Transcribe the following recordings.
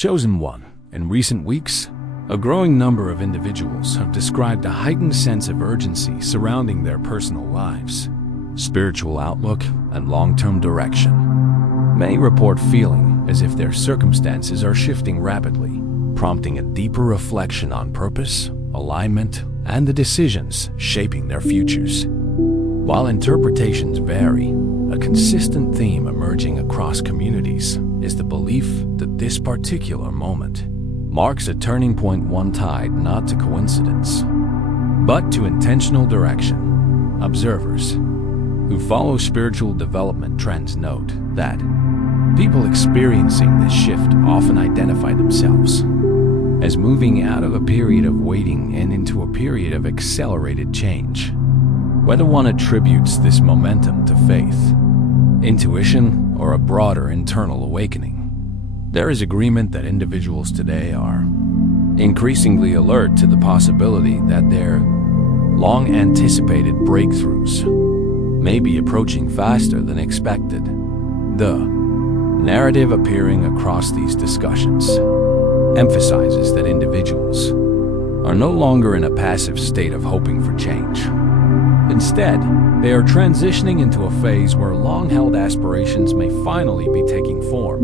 Chosen one. In recent weeks, a growing number of individuals have described a heightened sense of urgency surrounding their personal lives, spiritual outlook, and long-term direction. Many report feeling as if their circumstances are shifting rapidly, prompting a deeper reflection on purpose, alignment, and the decisions shaping their futures. While interpretations vary, a consistent theme emerging across communities is the belief that this particular moment marks a turning point, one tied not to coincidence, but to intentional direction. Observers who follow spiritual development trends note that people experiencing this shift often identify themselves as moving out of a period of waiting and into a period of accelerated change. Whether one attributes this momentum to faith, intuition, or a broader internal awakening, there is agreement that individuals today are increasingly alert to the possibility that their long-anticipated breakthroughs may be approaching faster than expected. The narrative appearing across these discussions emphasizes that individuals are no longer in a passive state of hoping for change. Instead, they are transitioning into a phase where long-held aspirations may finally be taking form.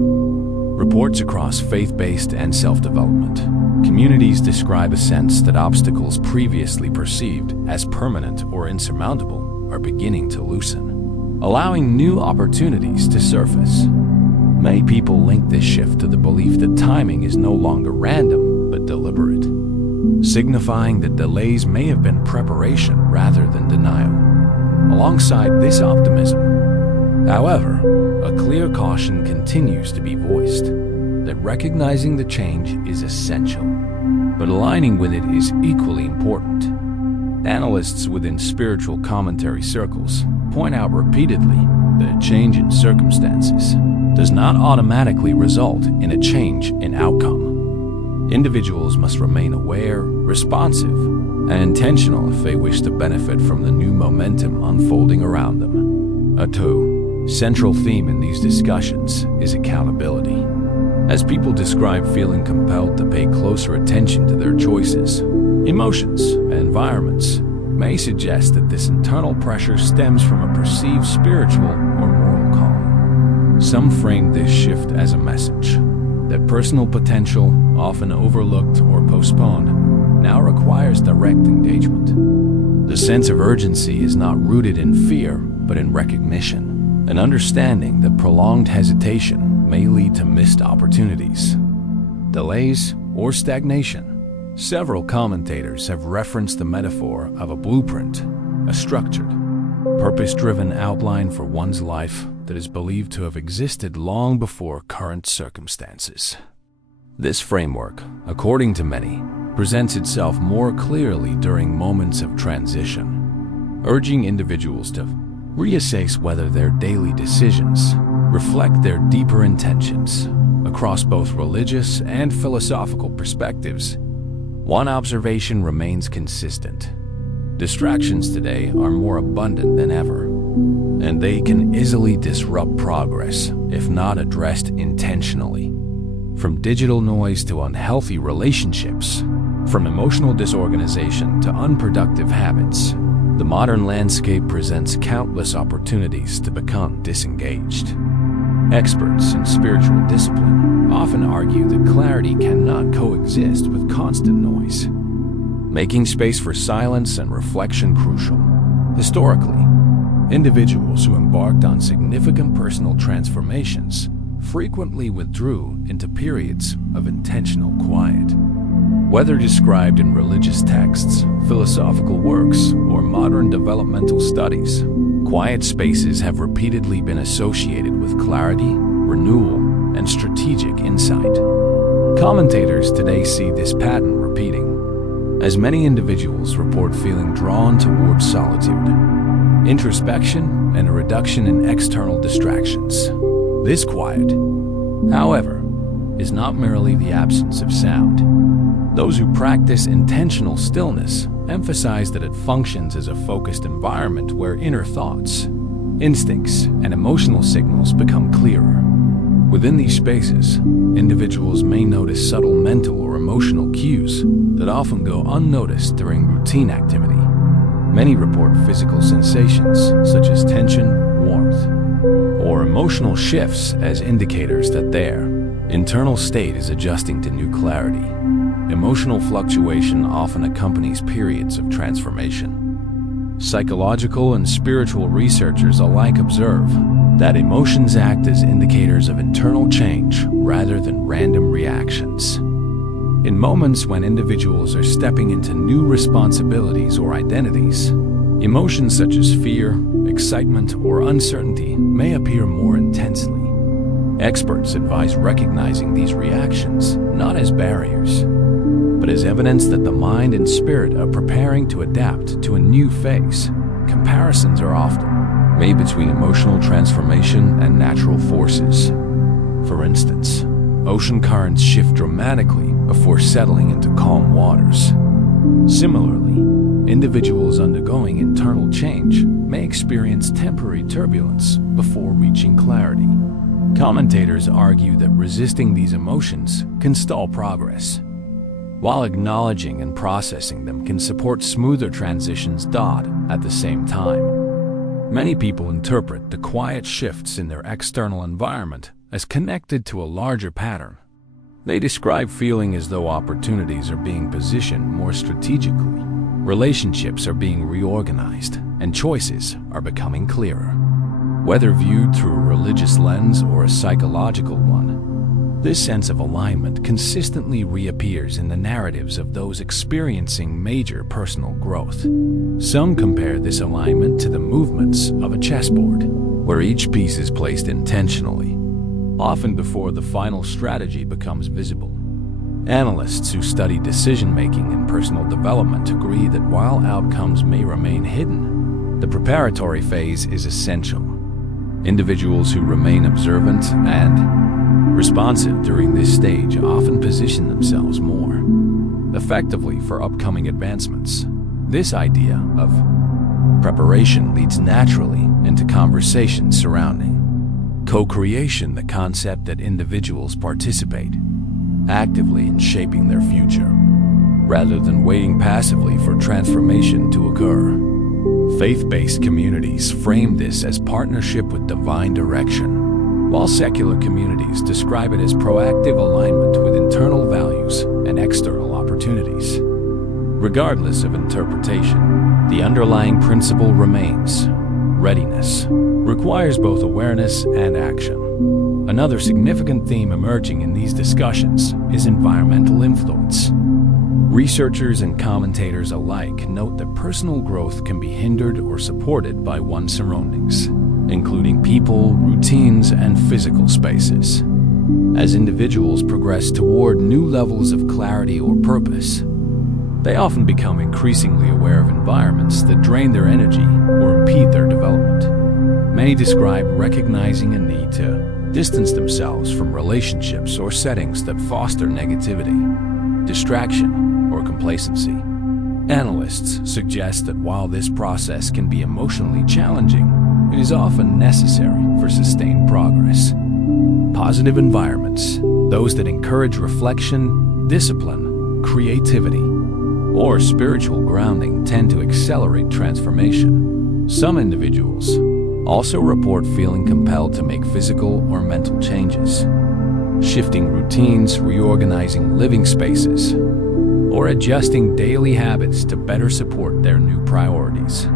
Reports across faith-based and self-development communities describe a sense that obstacles previously perceived as permanent or insurmountable are beginning to loosen, allowing new opportunities to surface. Many people link this shift to the belief that timing is no longer random but deliberate, signifying that delays may have been preparation rather than denial. Alongside this optimism, however, a clear caution continues to be voiced that recognizing the change is essential, but aligning with it is equally important. Analysts within spiritual commentary circles point out repeatedly that a change in circumstances does not automatically result in a change in outcome. Individuals must remain aware, responsive, and intentional if they wish to benefit from the new momentum unfolding around them. A central theme in these discussions is accountability, as people describe feeling compelled to pay closer attention to their choices, emotions, and environments may suggest that this internal pressure stems from a perceived spiritual or moral calling. Some frame this shift as a message that personal potential, often overlooked or postponed, now requires direct engagement. The sense of urgency is not rooted in fear, but in recognition, an understanding that prolonged hesitation may lead to missed opportunities, delays, or stagnation. Several commentators have referenced the metaphor of a blueprint, a structured, purpose-driven outline for one's life that is believed to have existed long before current circumstances. This framework, according to many, presents itself more clearly during moments of transition, urging individuals to reassess whether their daily decisions reflect their deeper intentions. Across both religious and philosophical perspectives, one observation remains consistent. Distractions today are more abundant than ever, and they can easily disrupt progress if not addressed intentionally. From digital noise to unhealthy relationships, from emotional disorganization to unproductive habits, the modern landscape presents countless opportunities to become disengaged. Experts in spiritual discipline often argue that clarity cannot coexist with constant noise, making space for silence and reflection crucial. Historically, individuals who embarked on significant personal transformations frequently withdrew into periods of intentional quiet. Whether described in religious texts, philosophical works, or modern developmental studies, quiet spaces have repeatedly been associated with clarity, renewal, and strategic insight. Commentators today see this pattern repeating, as many individuals report feeling drawn towards solitude, introspection, and a reduction in external distractions. This quiet, however, is not merely the absence of sound. Those who practice intentional stillness emphasize that it functions as a focused environment where inner thoughts, instincts, and emotional signals become clearer. Within these spaces, individuals may notice subtle mental or emotional cues that often go unnoticed during routine activity. Many report physical sensations such as tension, warmth, or emotional shifts as indicators that their internal state is adjusting to new clarity. Emotional fluctuation often accompanies periods of transformation. Psychological and spiritual researchers alike observe that emotions act as indicators of internal change rather than random reactions. In moments when individuals are stepping into new responsibilities or identities, emotions such as fear, excitement, or uncertainty may appear more intensely. Experts advise recognizing these reactions not as barriers, but as evidence that the mind and spirit are preparing to adapt to a new phase. Comparisons are often made between emotional transformation and natural forces. For instance, ocean currents shift dramatically before settling into calm waters. Similarly, individuals undergoing internal change may experience temporary turbulence before reaching clarity. Commentators argue that resisting these emotions can stall progress, while acknowledging and processing them can support smoother transitions. At the same time, many people interpret the quiet shifts in their external environment as connected to a larger pattern. They describe feeling as though opportunities are being positioned more strategically, relationships are being reorganized, and choices are becoming clearer. Whether viewed through a religious lens or a psychological one, this sense of alignment consistently reappears in the narratives of those experiencing major personal growth. Some compare this alignment to the movements of a chessboard, where each piece is placed intentionally, often before the final strategy becomes visible. Analysts who study decision-making and personal development agree that while outcomes may remain hidden, the preparatory phase is essential. Individuals who remain observant and responsive during this stage often position themselves more effectively for upcoming advancements. This idea of preparation leads naturally into conversations surrounding co-creation, the concept that individuals participate actively in shaping their future, rather than waiting passively for transformation to occur. Faith-based communities frame this as partnership with divine direction, while secular communities describe it as proactive alignment with internal values and external opportunities. Regardless of interpretation, the underlying principle remains: readiness requires both awareness and action. Another significant theme emerging in these discussions is environmental influence. Researchers and commentators alike note that personal growth can be hindered or supported by one's surroundings, including people, routines, and physical spaces. As individuals progress toward new levels of clarity or purpose, they often become increasingly aware of environments that drain their energy or impede their development. Many describe recognizing a need to distance themselves from relationships or settings that foster negativity, distraction, or complacency. Analysts suggest that while this process can be emotionally challenging, it is often necessary for sustained progress. Positive environments, those that encourage reflection, discipline, creativity, or spiritual grounding, tend to accelerate transformation. Some individuals also report feeling compelled to make physical or mental changes, shifting routines, reorganizing living spaces, or adjusting daily habits to better support their new priorities.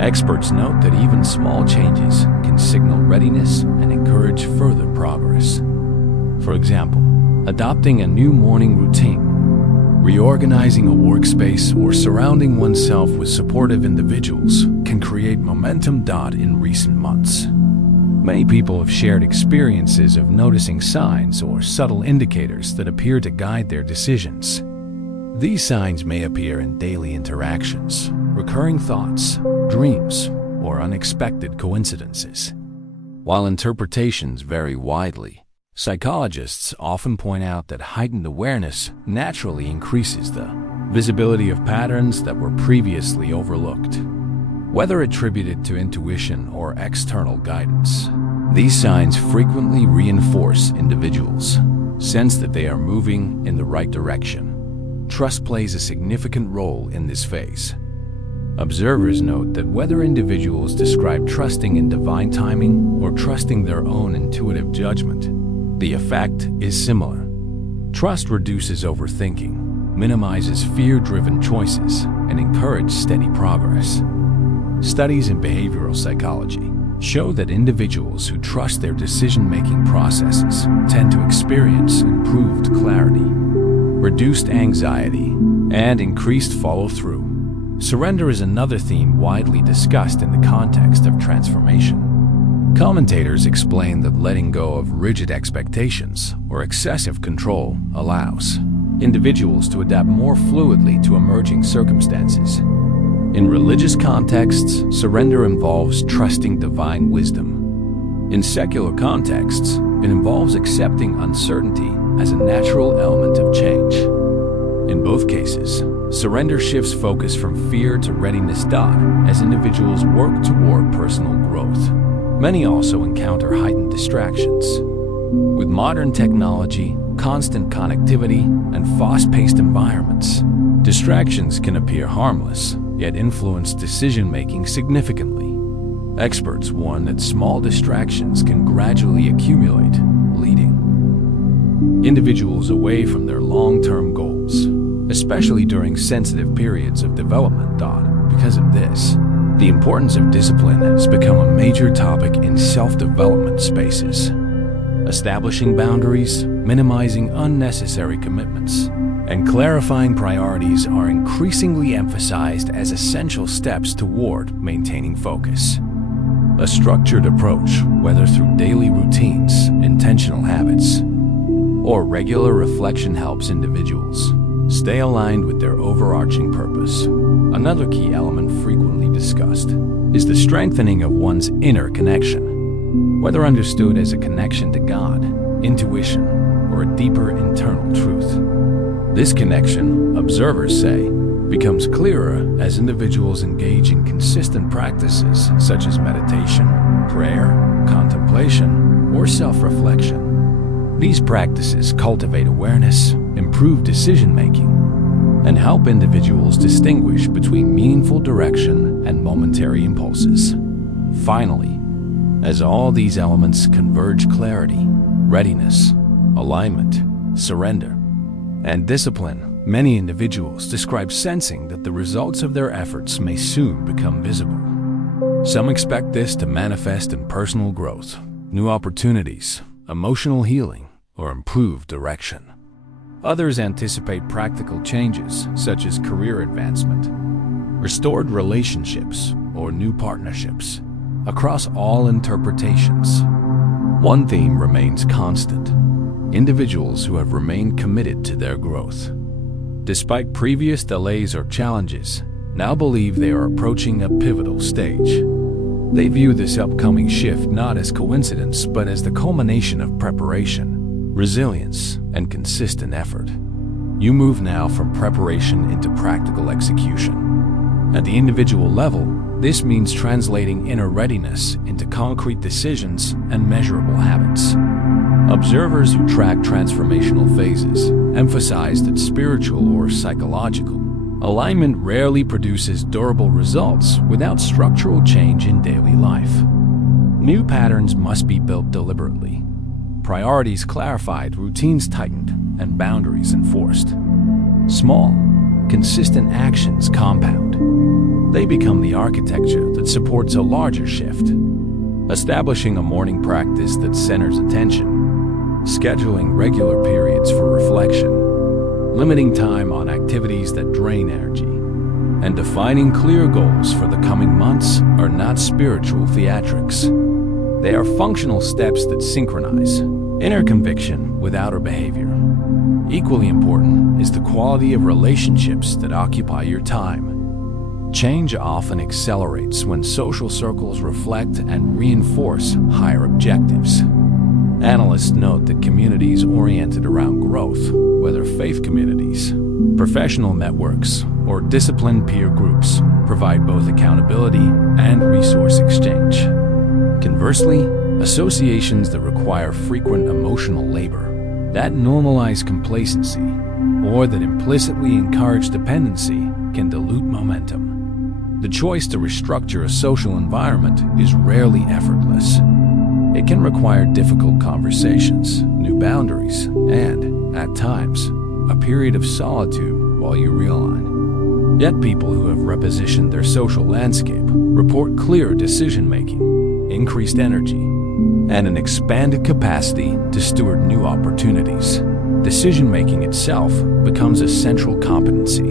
Experts note that even small changes can signal readiness and encourage further progress. For example, adopting a new morning routine, reorganizing a workspace, or surrounding oneself with supportive individuals can create momentum. In recent months, many people have shared experiences of noticing signs or subtle indicators that appear to guide their decisions. These signs may appear in daily interactions, recurring thoughts, dreams, or unexpected coincidences. While interpretations vary widely, psychologists often point out that heightened awareness naturally increases the visibility of patterns that were previously overlooked. Whether attributed to intuition or external guidance, These signs frequently reinforce individuals' sense that they are moving in the right direction. Trust plays a significant role in this phase. Observers note that whether individuals describe trusting in divine timing or trusting their own intuitive judgment, the effect is similar. Trust reduces overthinking, minimizes fear-driven choices, and encourages steady progress. Studies in behavioral psychology show that individuals who trust their decision-making processes tend to experience improved clarity, reduced anxiety, and increased follow-through. Surrender is another theme widely discussed in the context of transformation. Commentators explain that letting go of rigid expectations or excessive control allows individuals to adapt more fluidly to emerging circumstances. In religious contexts, surrender involves trusting divine wisdom. In secular contexts, it involves accepting uncertainty as a natural element of change. In both cases, surrender shifts focus from fear to readiness. As individuals work toward personal growth, many also encounter heightened distractions. With modern technology, constant connectivity, and fast-paced environments, distractions can appear harmless, yet influence decision-making significantly. Experts warn that small distractions can gradually accumulate, leading individuals away from their long-term goals, especially during sensitive periods of development. Because of this, the importance of discipline has become a major topic in self-development spaces. Establishing boundaries, minimizing unnecessary commitments, and clarifying priorities are increasingly emphasized as essential steps toward maintaining focus. A structured approach, whether through daily routines, intentional habits, or regular reflection, helps individuals stay aligned with their overarching purpose. Another key element frequently discussed is the strengthening of one's inner connection, whether understood as a connection to God, intuition, or a deeper internal truth. This connection, observers say, becomes clearer as individuals engage in consistent practices such as meditation, prayer, contemplation, or self-reflection. These practices cultivate awareness, improve decision-making, and help individuals distinguish between meaningful direction and momentary impulses. Finally, as all these elements converge, clarity, readiness, alignment, surrender, and discipline, many individuals describe sensing that the results of their efforts may soon become visible. Some expect this to manifest in personal growth, new opportunities, emotional healing, or improved direction. Others anticipate practical changes such as career advancement, restored relationships, or new partnerships. Across all interpretations, one theme remains constant: individuals who have remained committed to their growth, despite previous delays or challenges, now believe they are approaching a pivotal stage. They view this upcoming shift not as coincidence, but as the culmination of preparation, resilience, and consistent effort. You move now from preparation into practical execution. At the individual level, this means translating inner readiness into concrete decisions and measurable habits. Observers who track transformational phases emphasize that spiritual or psychological alignment rarely produces durable results without structural change in daily life. New patterns must be built deliberately, priorities clarified, routines tightened, and boundaries enforced. Small, consistent actions compound. They become the architecture that supports a larger shift. Establishing a morning practice that centers attention, scheduling regular periods for reflection, limiting time on activities that drain energy, and defining clear goals for the coming months are not spiritual theatrics. They are functional steps that synchronize inner conviction with outer behavior. Equally important is the quality of relationships that occupy your time. Change often accelerates when social circles reflect and reinforce higher objectives. Analysts note that communities oriented around growth, whether faith communities, professional networks, or disciplined peer groups, provide both accountability and resource exchange. Conversely, associations that require frequent emotional labor, that normalize complacency, or that implicitly encourage dependency can dilute momentum. The choice to restructure a social environment is rarely effortless. It can require difficult conversations, new boundaries, and, at times, a period of solitude while you realign. Yet people who have repositioned their social landscape report clearer decision-making, increased energy, and an expanded capacity to steward new opportunities. Decision-making itself becomes a central competency.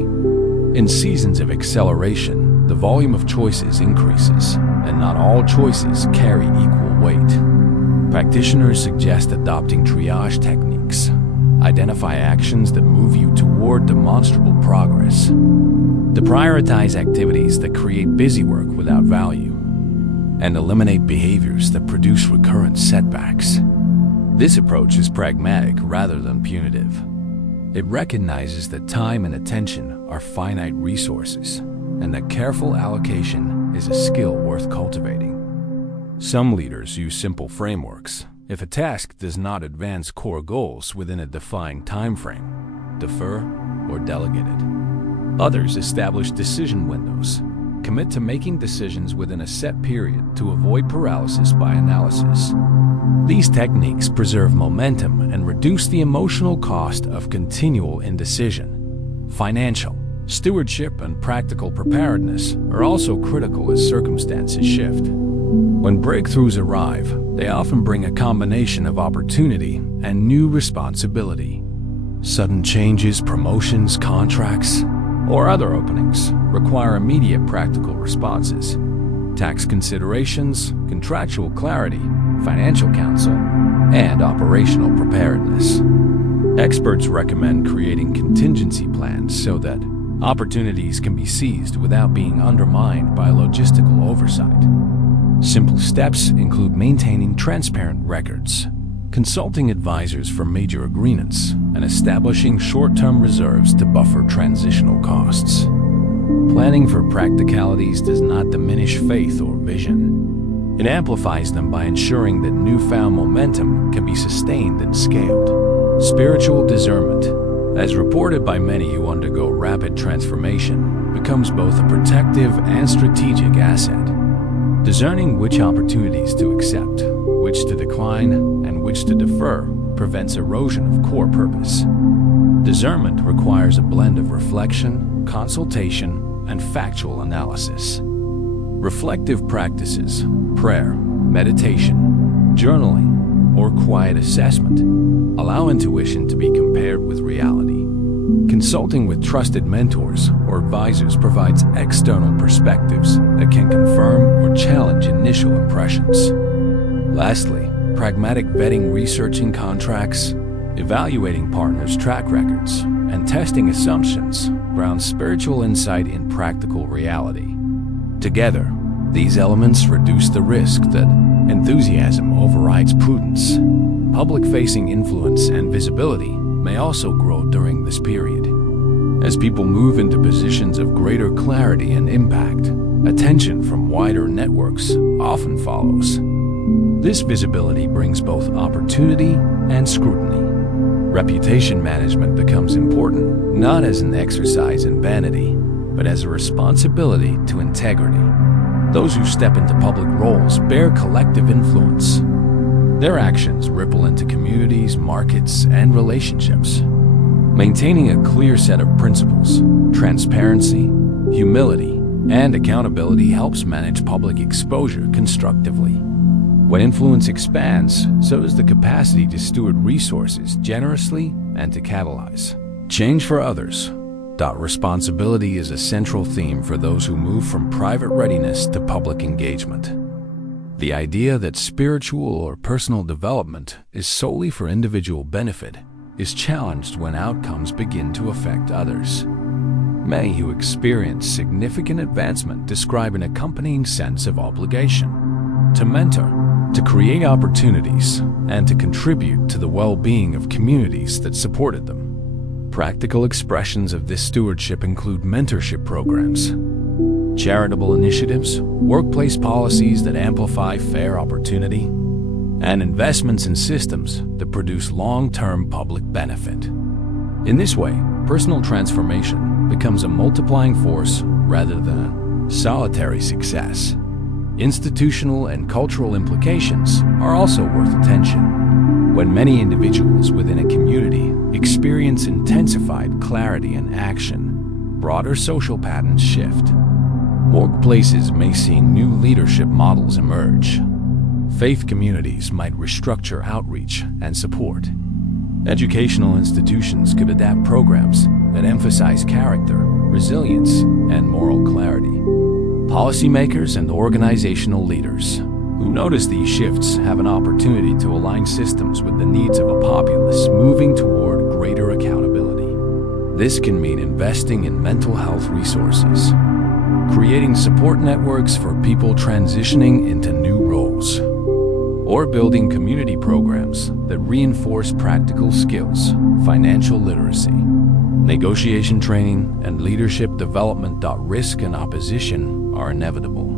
In seasons of acceleration, the volume of choices increases, and not all choices carry equal weight. Practitioners suggest adopting triage techniques. Identify actions that move you toward demonstrable progress. To prioritize activities that create busy work without value, and eliminate behaviors that produce recurrent setbacks. This approach is pragmatic rather than punitive. It recognizes that time and attention are finite resources, and that careful allocation is a skill worth cultivating. Some leaders use simple frameworks. If a task does not advance core goals within a defined time frame, defer or delegate it. Others establish decision windows. Commit to making decisions within a set period to avoid paralysis by analysis. These techniques preserve momentum and reduce the emotional cost of continual indecision. Financial, stewardship, and practical preparedness are also critical as circumstances shift. When breakthroughs arrive, they often bring a combination of opportunity and new responsibility. Sudden changes, promotions, contracts, or other openings require immediate practical responses. Tax considerations, contractual clarity, financial counsel, and operational preparedness. Experts recommend creating contingency plans so that opportunities can be seized without being undermined by logistical oversight. Simple steps include maintaining transparent records, consulting advisors for major agreements, and establishing short-term reserves to buffer transitional costs. Planning for practicalities does not diminish faith or vision. It amplifies them by ensuring that newfound momentum can be sustained and scaled. Spiritual discernment, as reported by many who undergo rapid transformation, becomes both a protective and strategic asset. Discerning which opportunities to accept, which to decline, and which to defer prevents erosion of core purpose. Discernment requires a blend of reflection, consultation, and factual analysis. Reflective practices, prayer, meditation, journaling, or quiet assessment allow intuition to be compared with reality. Consulting with trusted mentors or advisors provides external perspectives that can confirm or challenge initial impressions. Lastly, pragmatic vetting, researching contracts, evaluating partners' track records, and testing assumptions ground spiritual insight in practical reality. Together, these elements reduce the risk that enthusiasm overrides prudence. Public-facing influence and visibility may also grow during this period. As people move into positions of greater clarity and impact, attention from wider networks often follows. This visibility brings both opportunity and scrutiny. Reputation management becomes important, not as an exercise in vanity, but as a responsibility to integrity. Those who step into public roles bear collective influence. Their actions ripple into communities, markets, and relationships. Maintaining a clear set of principles, transparency, humility, and accountability helps manage public exposure constructively. When influence expands, so does the capacity to steward resources generously and to catalyze change for others. Responsibility is a central theme for those who move from private readiness to public engagement. The idea that spiritual or personal development is solely for individual benefit is challenged when outcomes begin to affect others. Many who experience significant advancement describe an accompanying sense of obligation to mentor, to create opportunities, and to contribute to the well-being of communities that supported them. Practical expressions of this stewardship include mentorship programs, charitable initiatives, workplace policies that amplify fair opportunity, and investments in systems that produce long-term public benefit. In this way, personal transformation becomes a multiplying force rather than a solitary success. Institutional and cultural implications are also worth attention. When many individuals within a community experience intensified clarity and action, broader social patterns shift. Workplaces may see new leadership models emerge. Faith communities might restructure outreach and support. Educational institutions could adapt programs that emphasize character, resilience, and moral clarity. Policymakers and organizational leaders who notice these shifts have an opportunity to align systems with the needs of a populace moving toward greater accountability. This can mean investing in mental health resources, creating support networks for people transitioning into new roles, or building community programs that reinforce practical skills, financial literacy, negotiation training, and leadership development. Risk and opposition are inevitable.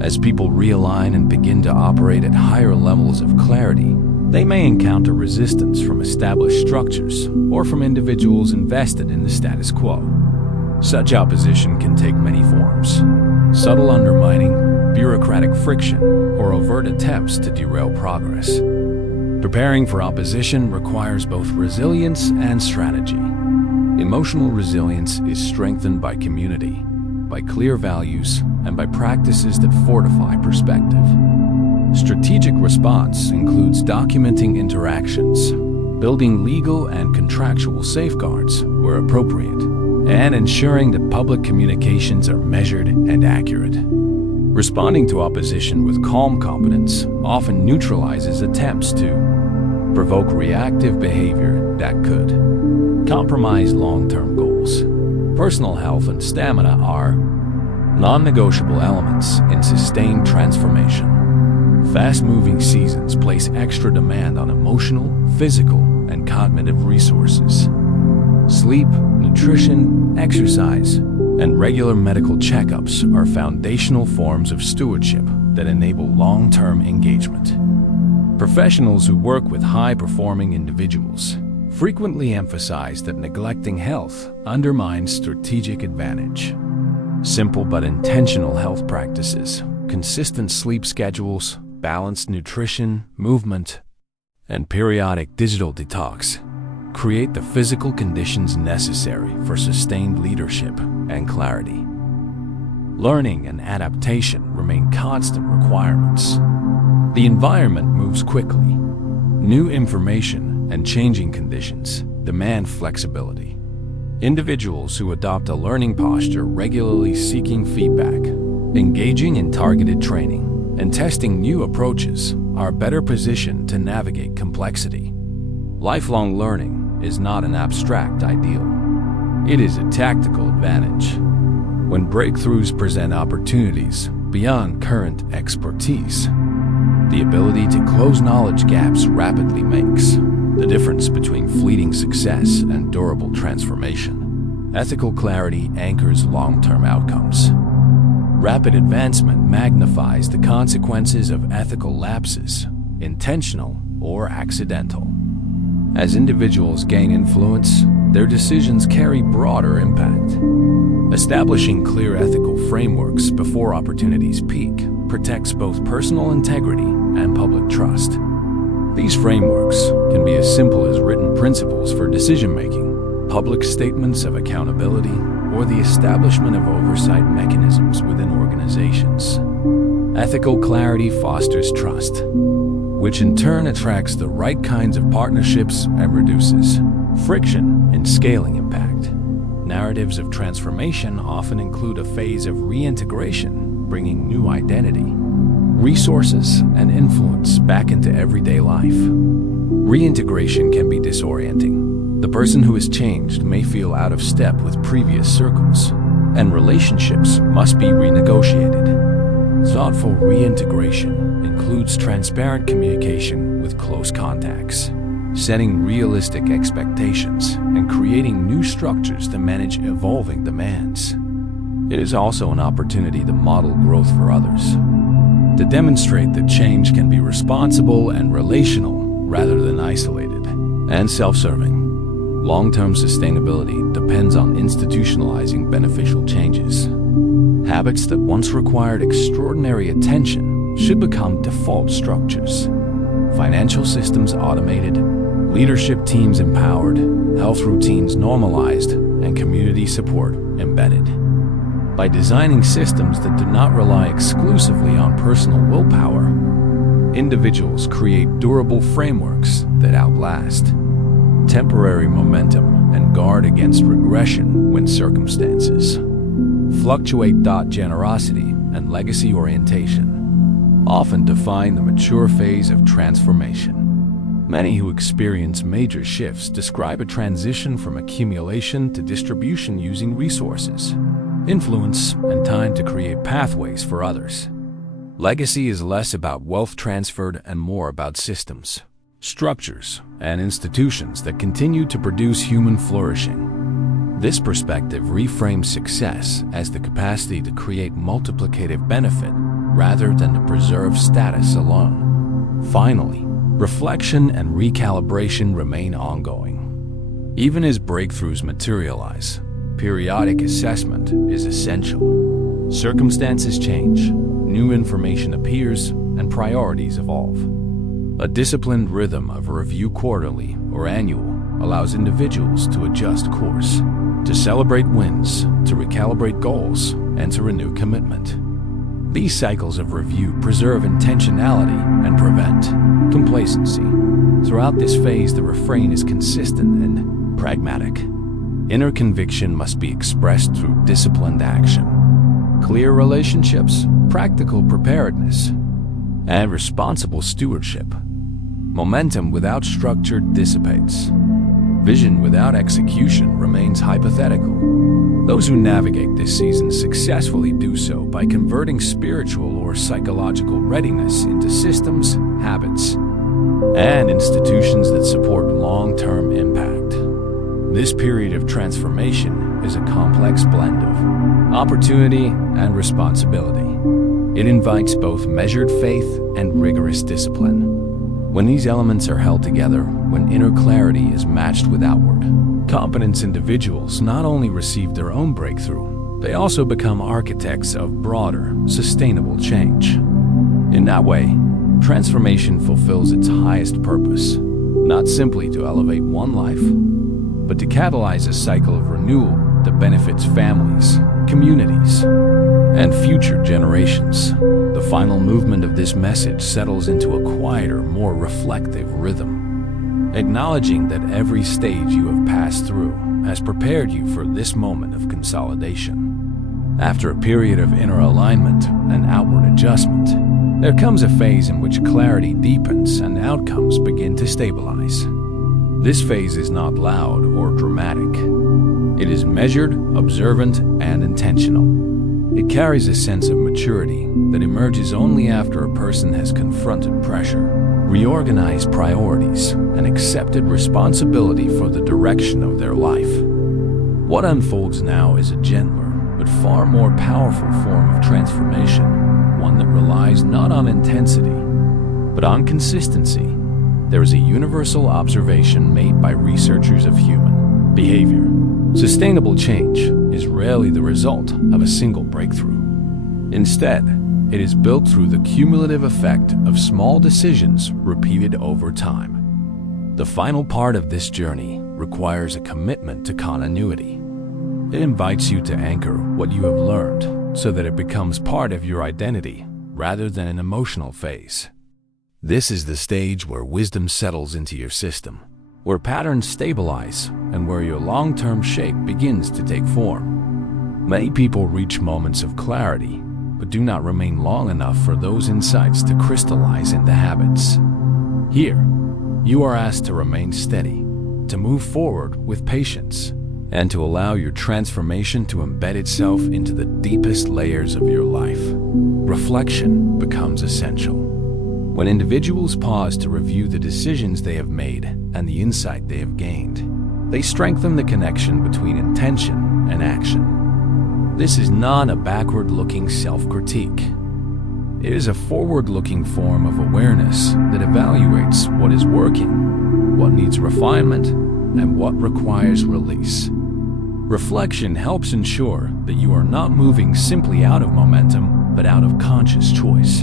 As people realign and begin to operate at higher levels of clarity, they may encounter resistance from established structures or from individuals invested in the status quo. Such opposition can take many forms: subtle undermining, bureaucratic friction, or overt attempts to derail progress. Preparing for opposition requires both resilience and strategy. Emotional resilience is strengthened by community, by clear values, and by practices that fortify perspective. Strategic response includes documenting interactions, building legal and contractual safeguards where appropriate, and ensuring that public communications are measured and accurate. Responding to opposition with calm competence often neutralizes attempts to provoke reactive behavior that could compromise long-term goals. Personal health and stamina are non-negotiable elements in sustained transformation. Fast-moving seasons place extra demand on emotional, physical, and cognitive resources. Sleep, nutrition, exercise, and regular medical checkups are foundational forms of stewardship that enable long-term engagement. Professionals who work with high-performing individuals frequently emphasize that neglecting health undermines strategic advantage. Simple but intentional health practices, consistent sleep schedules, balanced nutrition, movement, and periodic digital detox create the physical conditions necessary for sustained leadership and clarity. Learning and adaptation remain constant requirements. The environment moves quickly. New information and changing conditions demand flexibility. Individuals who adopt a learning posture, regularly seeking feedback, engaging in targeted training, and testing new approaches are better positioned to navigate complexity. Lifelong learning is not an abstract ideal. It is a tactical advantage. When breakthroughs present opportunities beyond current expertise, the ability to close knowledge gaps rapidly makes the difference between fleeting success and durable transformation. Ethical clarity anchors long-term outcomes. Rapid advancement magnifies the consequences of ethical lapses, intentional or accidental. As individuals gain influence, their decisions carry broader impact. Establishing clear ethical frameworks before opportunities peak protects both personal integrity and public trust. These frameworks can be as simple as written principles for decision-making, public statements of accountability, or the establishment of oversight mechanisms within organizations. Ethical clarity fosters trust, which in turn attracts the right kinds of partnerships and reduces friction in scaling impact. Narratives of transformation often include a phase of reintegration, bringing new identity, resources, and influence back into everyday life. Reintegration can be disorienting. The person who is changed may feel out of step with previous circles, and relationships must be renegotiated. Thoughtful reintegration includes transparent communication with close contacts, setting realistic expectations, and creating new structures to manage evolving demands. It is also an opportunity to model growth for others. to demonstrate that change can be responsible and relational rather than isolated and self-serving. Long-term sustainability depends on institutionalizing beneficial changes. Habits that once required extraordinary attention should become default structures. Financial systems automated, leadership teams empowered, health routines normalized, and community support embedded. By designing systems that do not rely exclusively on personal willpower, individuals create durable frameworks that outlast temporary momentum and guard against regression when circumstances fluctuate. Generosity and legacy orientation often define the mature phase of transformation. Many who experience major shifts describe a transition from accumulation to distribution using resources, influence, and time to create pathways for others. Legacy is less about wealth transferred and more about systems, structures, and institutions that continue to produce human flourishing. This perspective reframes success as the capacity to create multiplicative benefit rather than to preserve status alone. Finally, reflection and recalibration remain ongoing. Even as breakthroughs materialize, periodic assessment is essential. Circumstances change, new information appears, and priorities evolve. A disciplined rhythm of review quarterly or annual allows individuals to adjust course, to celebrate wins, to recalibrate goals, and to renew commitment. These cycles of review preserve intentionality and prevent complacency. Throughout this phase, the refrain is consistent and pragmatic. Inner conviction must be expressed through disciplined action. Clear relationships, practical preparedness, and responsible stewardship. Momentum without structure dissipates. Vision without execution remains hypothetical. Those who navigate this season successfully do so by converting spiritual or psychological readiness into systems, habits, and institutions that support long-term impact. This period of transformation is a complex blend of opportunity and responsibility. It invites both measured faith and rigorous discipline. When these elements are held together, when inner clarity is matched with outward competence, individuals not only receive their own breakthrough, they also become architects of broader, sustainable change. In that way, transformation fulfills its highest purpose, not simply to elevate one life, but to catalyze a cycle of renewal that benefits families, communities, and future generations. The final movement of this message settles into a quieter, more reflective rhythm, acknowledging that every stage you have passed through has prepared you for this moment of consolidation. After a period of inner alignment and outward adjustment, there comes a phase in which clarity deepens and outcomes begin to stabilize. This phase is not loud or dramatic. It is measured, observant, and intentional. It carries a sense of maturity that emerges only after a person has confronted pressure, reorganized priorities, and accepted responsibility for the direction of their life. What unfolds now is a gentler, but far more powerful form of transformation, one that relies not on intensity, but on consistency. There is a universal observation made by researchers of human behavior. Sustainable change is rarely the result of a single breakthrough. Instead, it is built through the cumulative effect of small decisions repeated over time. The final part of this journey requires a commitment to continuity. It invites you to anchor what you have learned so that it becomes part of your identity rather than an emotional phase. This is the stage where wisdom settles into your system, where patterns stabilize, and where your long-term shape begins to take form. Many people reach moments of clarity, but do not remain long enough for those insights to crystallize into habits. Here, you are asked to remain steady, to move forward with patience, and to allow your transformation to embed itself into the deepest layers of your life. Reflection becomes essential. When individuals pause to review the decisions they have made and the insight they have gained, they strengthen the connection between intention and action. This is not a backward-looking self-critique. It is a forward-looking form of awareness that evaluates what is working, what needs refinement, and what requires release. Reflection helps ensure that you are not moving simply out of momentum, but out of conscious choice.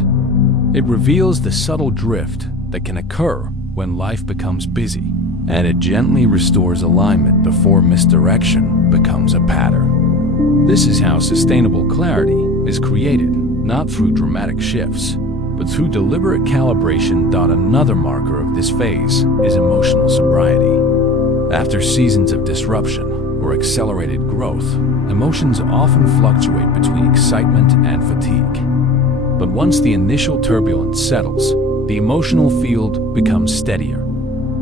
It reveals the subtle drift that can occur when life becomes busy, and it gently restores alignment before misdirection becomes a pattern. This is how sustainable clarity is created, not through dramatic shifts, but through deliberate calibration. Another marker of this phase is emotional sobriety. After seasons of disruption or accelerated growth, emotions often fluctuate between excitement and fatigue. But once the initial turbulence settles, the emotional field becomes steadier.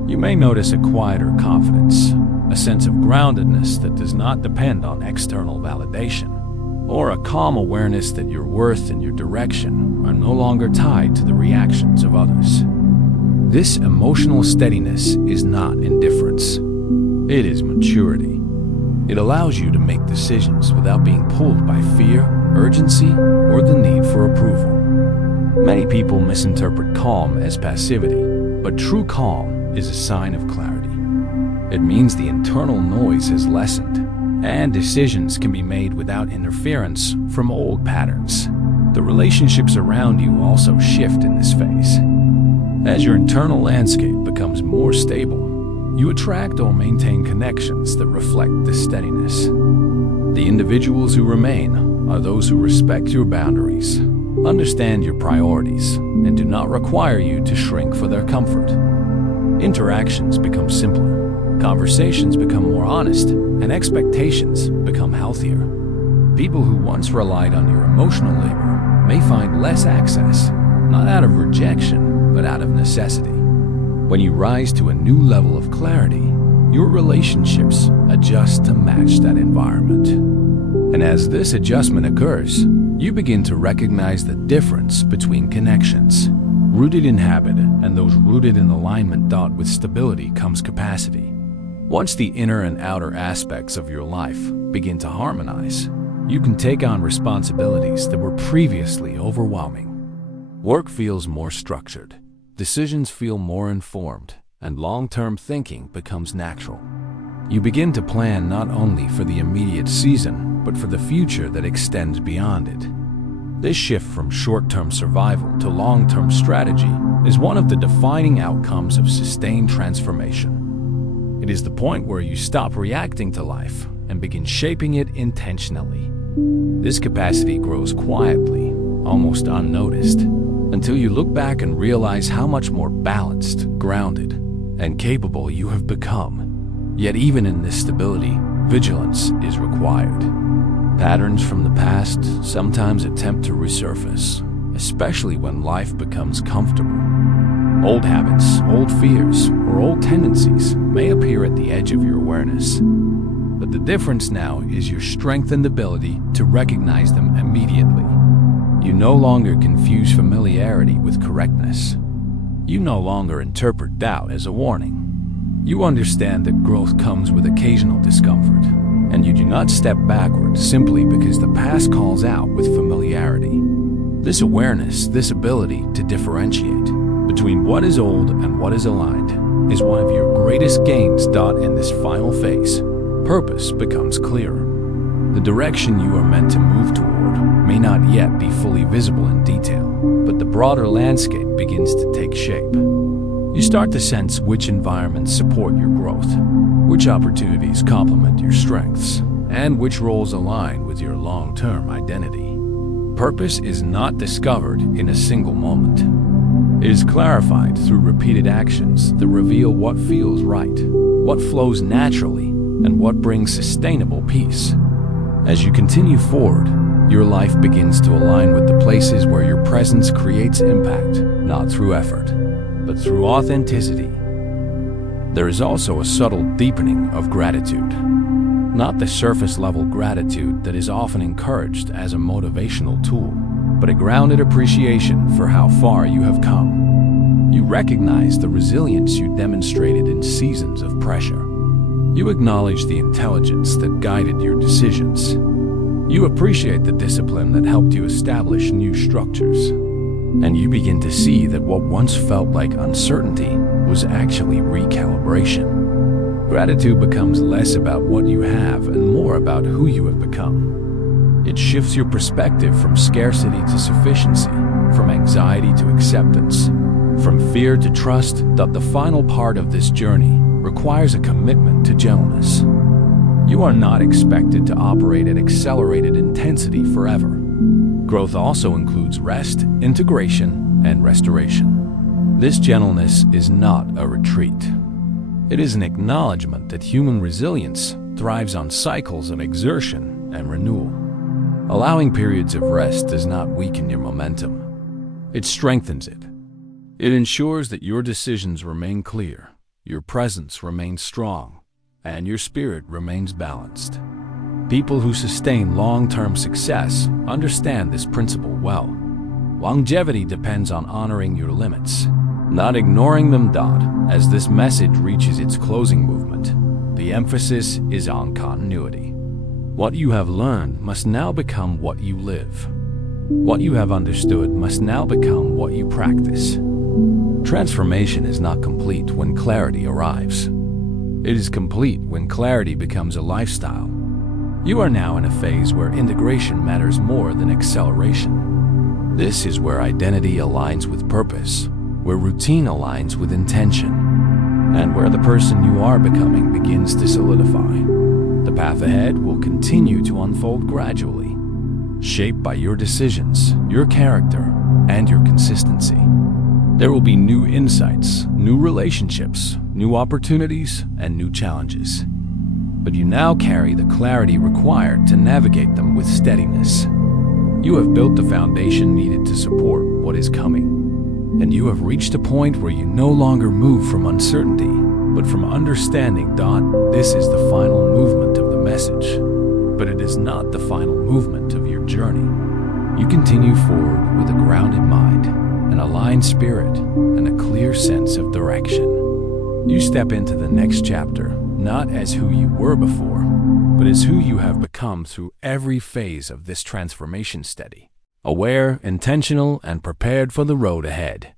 You may notice a quieter confidence, a sense of groundedness that does not depend on external validation, or a calm awareness that your worth and your direction are no longer tied to the reactions of others. This emotional steadiness is not indifference. It is maturity. It allows you to make decisions without being pulled by fear, urgency, or the need for approval. Many people misinterpret calm as passivity, but true calm is a sign of clarity. It means the internal noise has lessened, and decisions can be made without interference from old patterns. The relationships around you also shift in this phase. As your internal landscape becomes more stable, you attract or maintain connections that reflect this steadiness. The individuals who remain are those who respect your boundaries, understand your priorities, and do not require you to shrink for their comfort. Interactions become simpler, conversations become more honest, and expectations become healthier. People who once relied on your emotional labor may find less access, not out of rejection, but out of necessity. When you rise to a new level of clarity, your relationships adjust to match that environment. And as this adjustment occurs, you begin to recognize the difference between connections rooted in habit and those rooted in alignment. With stability comes capacity. Once the inner and outer aspects of your life begin to harmonize, you can take on responsibilities that were previously overwhelming. Work feels more structured, decisions feel more informed, and long-term thinking becomes natural. You begin to plan not only for the immediate season, but for the future that extends beyond it. This shift from short-term survival to long-term strategy is one of the defining outcomes of sustained transformation. It is the point where you stop reacting to life and begin shaping it intentionally. This capacity grows quietly, almost unnoticed, until you look back and realize how much more balanced, grounded, and capable you have become. Yet even in this stability, vigilance is required. Patterns from the past sometimes attempt to resurface, especially when life becomes comfortable. Old habits, old fears, or old tendencies may appear at the edge of your awareness. But the difference now is your strengthened ability to recognize them immediately. You no longer confuse familiarity with correctness. You no longer interpret doubt as a warning. You understand that growth comes with occasional discomfort, and you do not step backward simply because the past calls out with familiarity. This awareness, this ability to differentiate between what is old and what is aligned, is one of your greatest gains. In this final phase, purpose becomes clearer. The direction you are meant to move toward may not yet be fully visible in detail, but the broader landscape begins to take shape. You start to sense which environments support your growth, which opportunities complement your strengths, and which roles align with your long-term identity. Purpose is not discovered in a single moment. It is clarified through repeated actions that reveal what feels right, what flows naturally, and what brings sustainable peace. As you continue forward, your life begins to align with the places where your presence creates impact, not through effort, but through authenticity. There is also a subtle deepening of gratitude. Not the surface-level gratitude that is often encouraged as a motivational tool, but a grounded appreciation for how far you have come. You recognize the resilience you demonstrated in seasons of pressure. You acknowledge the intelligence that guided your decisions. You appreciate the discipline that helped you establish new structures. and you begin to see that what once felt like uncertainty was actually recalibration. Gratitude becomes less about what you have and more about who you have become. It shifts your perspective from scarcity to sufficiency, from anxiety to acceptance, from fear to trust. That the final part of this journey requires a commitment to gentleness. You are not expected to operate at accelerated intensity forever. Growth also includes rest, integration, and restoration. This gentleness is not a retreat. It is an acknowledgement that human resilience thrives on cycles of exertion and renewal. Allowing periods of rest does not weaken your momentum. It strengthens it. It ensures that your decisions remain clear, your presence remains strong, and your spirit remains balanced. People who sustain long-term success understand this principle well. Longevity depends on honoring your limits, not ignoring them. As this message reaches its closing movement, the emphasis is on continuity. What you have learned must now become what you live. What you have understood must now become what you practice. Transformation is not complete when clarity arrives. It is complete when clarity becomes a lifestyle. You are now in a phase where integration matters more than acceleration. This is where identity aligns with purpose, where routine aligns with intention, and where the person you are becoming begins to solidify. The path ahead will continue to unfold gradually, shaped by your decisions, your character, and your consistency. There will be new insights, new relationships, new opportunities, and new challenges. But you now carry the clarity required to navigate them with steadiness. You have built the foundation needed to support what is coming, and you have reached a point where you no longer move from uncertainty, but from understanding. This is the final movement of the message, but it is not the final movement of your journey. You continue forward with a grounded mind, an aligned spirit, and a clear sense of direction. You step into the next chapter, not as who you were before, but as who you have become through every phase of this transformation. Steady, aware, intentional, and prepared for the road ahead.